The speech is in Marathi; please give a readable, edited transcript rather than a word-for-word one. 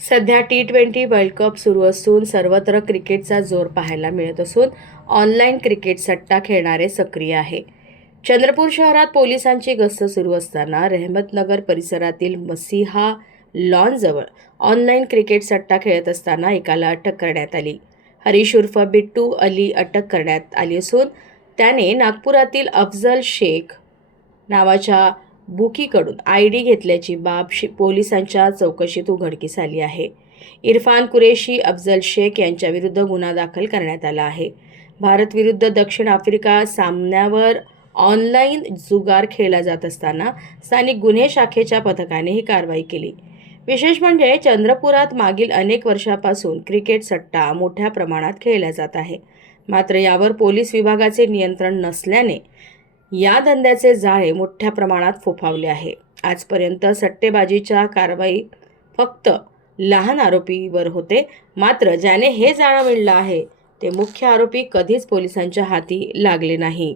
सध्या T20 वर्ल्ड कप सुरू असून सर्वत्र क्रिकेटचा जोर पाहायला मिळत असून ऑनलाईन क्रिकेट सट्टा खेळणारे सक्रिय आहे. चंद्रपूर शहरात पोलिसांची गस्त सुरू असताना रहमतनगर परिसरातील मसिहा लॉनजवळ ऑनलाईन क्रिकेट सट्टा खेळत असताना एकाला अटक करण्यात आली. हरीश उर्फ बिट्टू अली अटक करण्यात आली असून त्याने नागपुरातील अफजल शेख नावाच्या बुकीकडून ID घेतल्याची बाब पोलिसांच्या चौकशीत उघडकीस आली आहे. इरफान कुरेशी, अफजल शेख यांच्याविरुद्ध गुन्हा दाखल करण्यात आला आहे. भारत विरुद्ध दक्षिण आफ्रिका सामन्यावर ऑनलाईन जुगार खेळला जात असताना स्थानिक गुन्हे शाखेच्या पथकाने ही कारवाई केली. विशेष म्हणजे चंद्रपुरात मागील अनेक वर्षापासून क्रिकेट सट्टा मोठ्या प्रमाणात खेळला जात आहे. मात्र यावर पोलीस विभागाचे नियंत्रण नसल्याने या धंद्याचे जाळे मोठ्या प्रमाणात फोफावले आहे. आजपर्यंत सट्टेबाजीच्या कारवाई फक्त लहान आरोपीवर होते. मात्र ज्याने हे जाळं विणलं आहे ते मुख्य आरोपी कधीच पोलिसांच्या हाती लागले नाही.